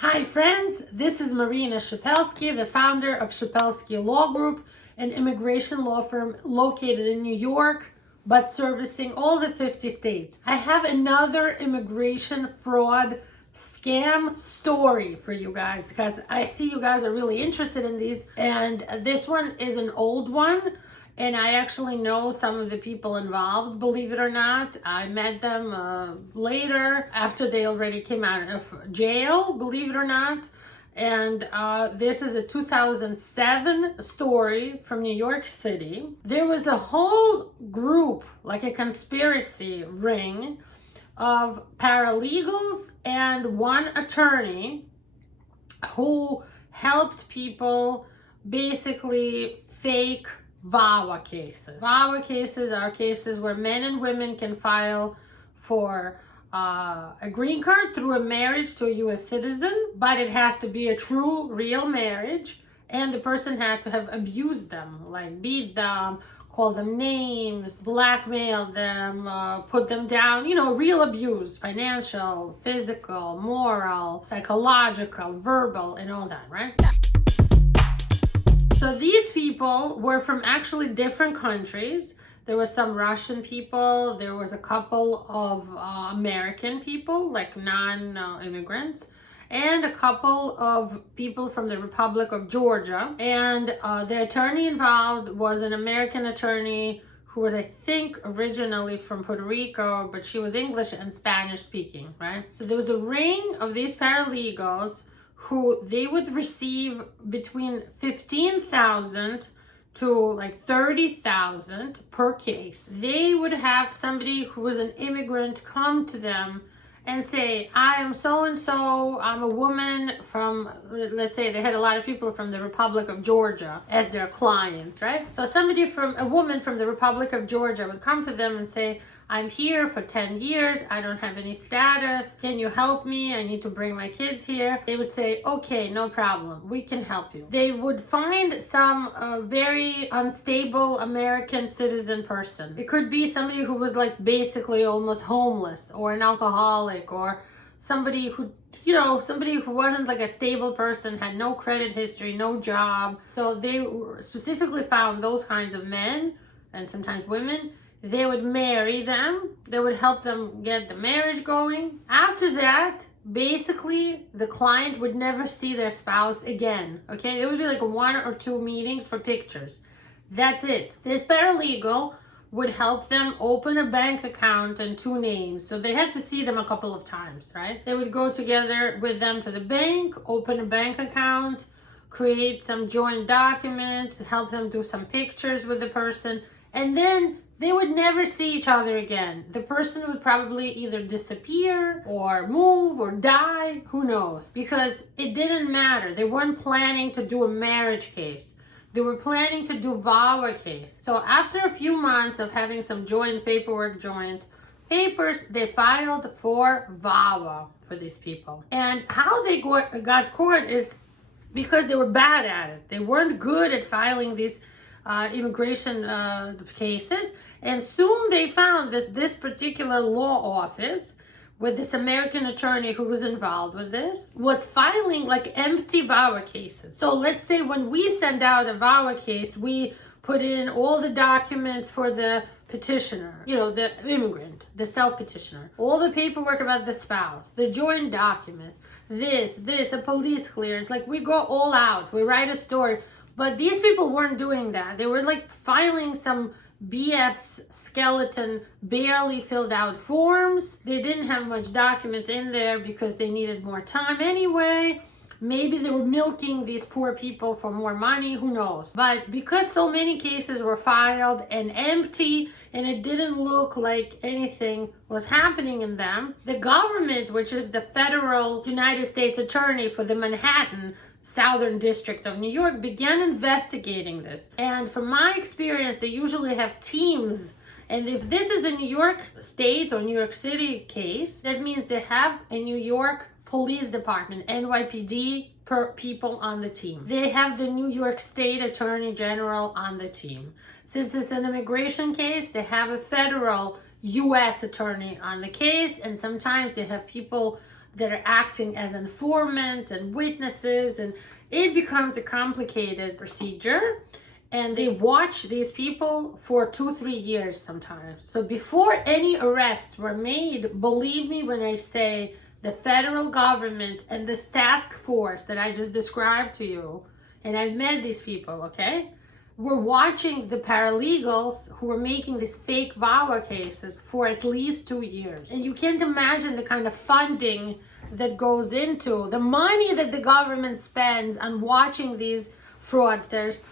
Hi friends, this is Marina Shepelsky, the founder of Shepelsky Law Group, an immigration law firm located in New York, but servicing all the 50 states. I have another immigration fraud scam story for you guys because I see you guys are really interested in these, and this one is an old one. And I actually know some of the people involved, believe it or not. I met them later after they already came out of jail, believe it or not. And this is a 2007 story from New York City. There was a whole group, like a conspiracy ring, of paralegals and one attorney who helped people basically fake VAWA cases. VAWA cases are cases where men and women can file for a green card through a marriage to a U.S. citizen, but it has to be a true, real marriage, and the person had to have abused them, like beat them, call them names, blackmail them, put them down, real abuse, financial, physical, moral, psychological, verbal, and all that, right? So these people were from actually different countries. There were some Russian people, there was a couple of American people, like non-immigrants, and a couple of people from the Republic of Georgia. And the attorney involved was an American attorney who was, I think, originally from Puerto Rico, but she was English and Spanish speaking, right? So there was a ring of these paralegals who they would receive between $15,000 to like $30,000 per case. They would have somebody who was an immigrant come to them and say, I am so-and-so, I'm a woman from, let's say they had a lot of people from the Republic of Georgia as their clients, right? So a woman from the Republic of Georgia would come to them and say, I'm here for 10 years, I don't have any status, can you help me? I need to bring my kids here. They would say, okay, no problem, we can help you. They would find some very unstable American citizen person. It could be somebody who was like basically almost homeless, or an alcoholic, or somebody who wasn't like a stable person, had no credit history, no job. So they specifically found those kinds of men, and sometimes women. They would marry them. They would help them get the marriage going. After that, basically, the client would never see their spouse again. Okay, there would be like 1 or 2 meetings for pictures. That's it. This paralegal would help them open a bank account in 2 names. So they had to see them a couple of times, right? They would go together with them to the bank, open a bank account, create some joint documents, help them do some pictures with the person, and then they would never see each other again. The person would probably either disappear or move or die, who knows? Because it didn't matter. They weren't planning to do a marriage case. They were planning to do VAWA case. So after a few months of having some joint papers, they filed for VAWA for these people. And how they got caught is because they were bad at it. They weren't good at filing these immigration cases. And soon they found this particular law office with this American attorney who was involved with this was filing like empty VAWA cases. So let's say when we send out a VAWA case, we put in all the documents for the petitioner, the immigrant, the self-petitioner, all the paperwork about the spouse, the joint documents, the police clearance, like we go all out, we write a story. But these people weren't doing that. They were like filing some BS skeleton, barely filled out forms. They didn't have much documents in there because they needed more time anyway. Maybe they were milking these poor people for more money, who knows? But because so many cases were filed and empty, and it didn't look like anything was happening in them, the government, which is the federal United States attorney for the Manhattan Southern District of New York, began investigating this. And from my experience, they usually have teams. And if this is a New York State or New York City case, that means they have a New York Police Department, NYPD, people on the team. They have the New York State Attorney General on the team. Since it's an immigration case, they have a federal U.S. attorney on the case, and sometimes they have people that are acting as informants and witnesses, and it becomes a complicated procedure. And they watch these people for 2-3 years sometimes. So before any arrests were made, believe me when I say the federal government and this task force that I just described to you, and I've met these people, okay? We're watching the paralegals who were making these fake VAWA cases for at least 2 years. And you can't imagine the kind of funding that goes into the money that the government spends on watching these fraudsters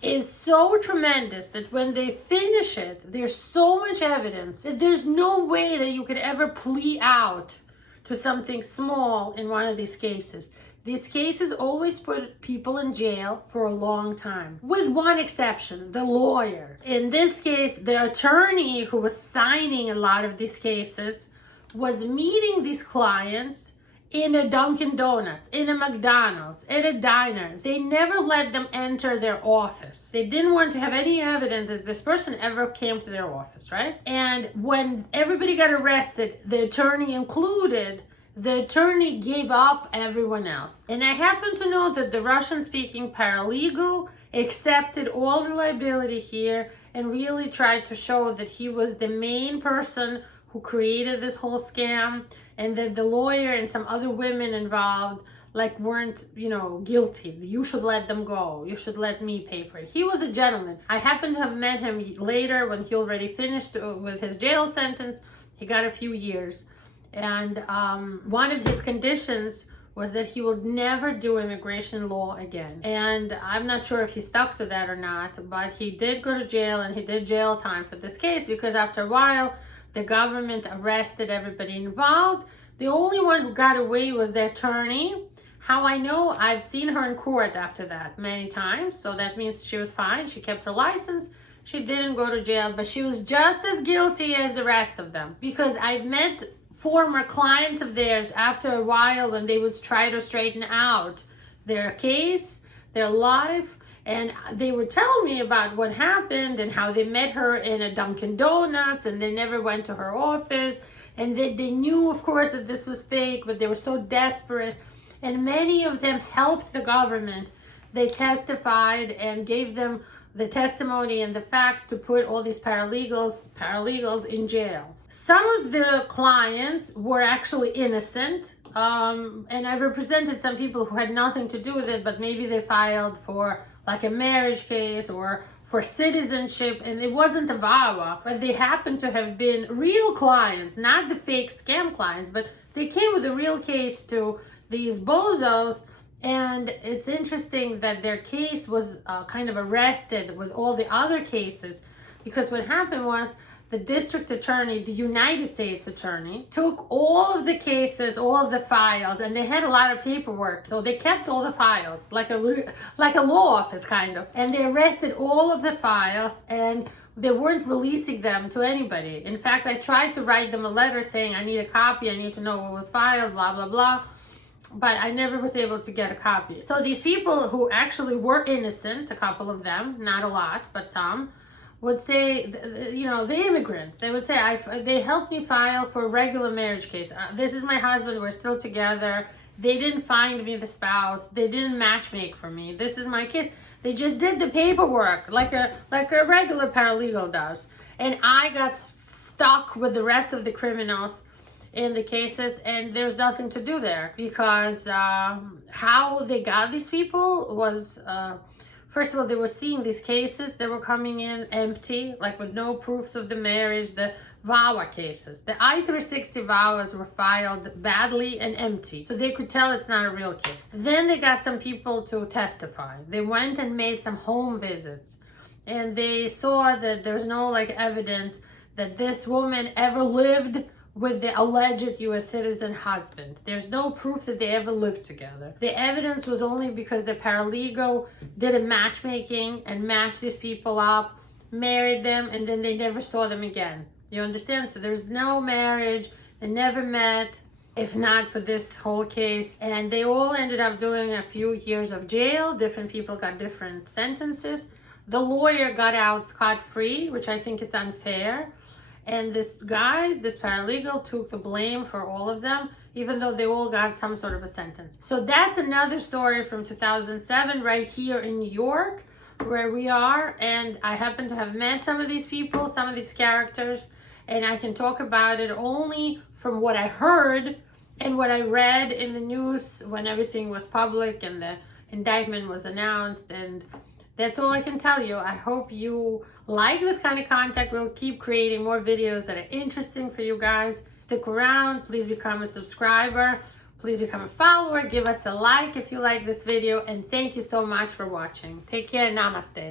is so tremendous that when they finish it, there's so much evidence that there's no way that you could ever plea out to something small in one of these cases. These cases always put people in jail for a long time, with one exception, the lawyer. In this case, the attorney who was signing a lot of these cases was meeting these clients in a Dunkin' Donuts, in a McDonald's, at a diner. They never let them enter their office. They didn't want to have any evidence that this person ever came to their office, right? And when everybody got arrested, the attorney included, the attorney gave up everyone else. And I happen to know that the Russian-speaking paralegal accepted all the liability here and really tried to show that he was the main person who created this whole scam, and that the lawyer and some other women involved weren't, guilty. You should let them go. You should let me pay for it. He was a gentleman. I happen to have met him later when he already finished with his jail sentence. He got a few years. And one of his conditions was that he would never do immigration law again. And I'm not sure if he stuck to that or not, but he did go to jail, and he did jail time for this case, because after a while, the government arrested everybody involved. The only one who got away was the attorney. How I know? I've seen her in court after that many times. So that means she was fine. She kept her license. She didn't go to jail, but she was just as guilty as the rest of them. Because I've met former clients of theirs after a while when they would try to straighten out their case, their life. And they would tell me about what happened and how they met her in a Dunkin' Donuts and they never went to her office. And they knew, of course, that this was fake, but they were so desperate. And many of them helped the government. They testified and gave them the testimony and the facts to put all these paralegals in jail. Some of the clients were actually innocent. And I represented some people who had nothing to do with it, but maybe they filed for like a marriage case or for citizenship, and it wasn't a VAWA, but they happened to have been real clients, not the fake scam clients, but they came with a real case to these bozos. And it's interesting that their case was kind of arrested with all the other cases, because what happened was the district attorney, the United States attorney, took all of the cases, all of the files, and they had a lot of paperwork. So they kept all the files, like a law office kind of. And they arrested all of the files, and they weren't releasing them to anybody. In fact, I tried to write them a letter saying, I need a copy, I need to know what was filed, blah, blah, blah. But I never was able to get a copy. So these people who actually were innocent, a couple of them, not a lot, but some, would say, the immigrants, they would say, they helped me file for a regular marriage case. This is my husband, we're still together. They didn't find me the spouse. They didn't matchmake for me. This is my case. They just did the paperwork like a regular paralegal does. And I got stuck with the rest of the criminals in the cases, and there's nothing to do there, because how they got these people was, first of all, they were seeing these cases that were coming in empty, like with no proofs of the marriage, the VAWA cases. The I-360 VAWAs were filed badly and empty, so they could tell it's not a real case. Then they got some people to testify. They went and made some home visits, and they saw that there's no evidence that this woman ever lived with the alleged U.S. citizen husband. There's no proof that they ever lived together. The evidence was only because the paralegal did a matchmaking and matched these people up, married them, and then they never saw them again. You understand? So there's no marriage, they never met, if not for this whole case. And they all ended up doing a few years of jail. Different people got different sentences. The lawyer got out scot-free, which I think is unfair. And this guy, this paralegal, took the blame for all of them even though they all got some sort of a sentence. So that's another story from 2007 right here in New York, where we are. And I happen to have met some of these people, some of these characters, and I can talk about it only from what I heard and what I read in the news when everything was public and the indictment was announced. And that's all I can tell you. I hope you like this kind of content. We'll keep creating more videos that are interesting for you guys. Stick around. Please become a subscriber. Please become a follower. Give us a like if you like this video. And thank you so much for watching. Take care. Namaste.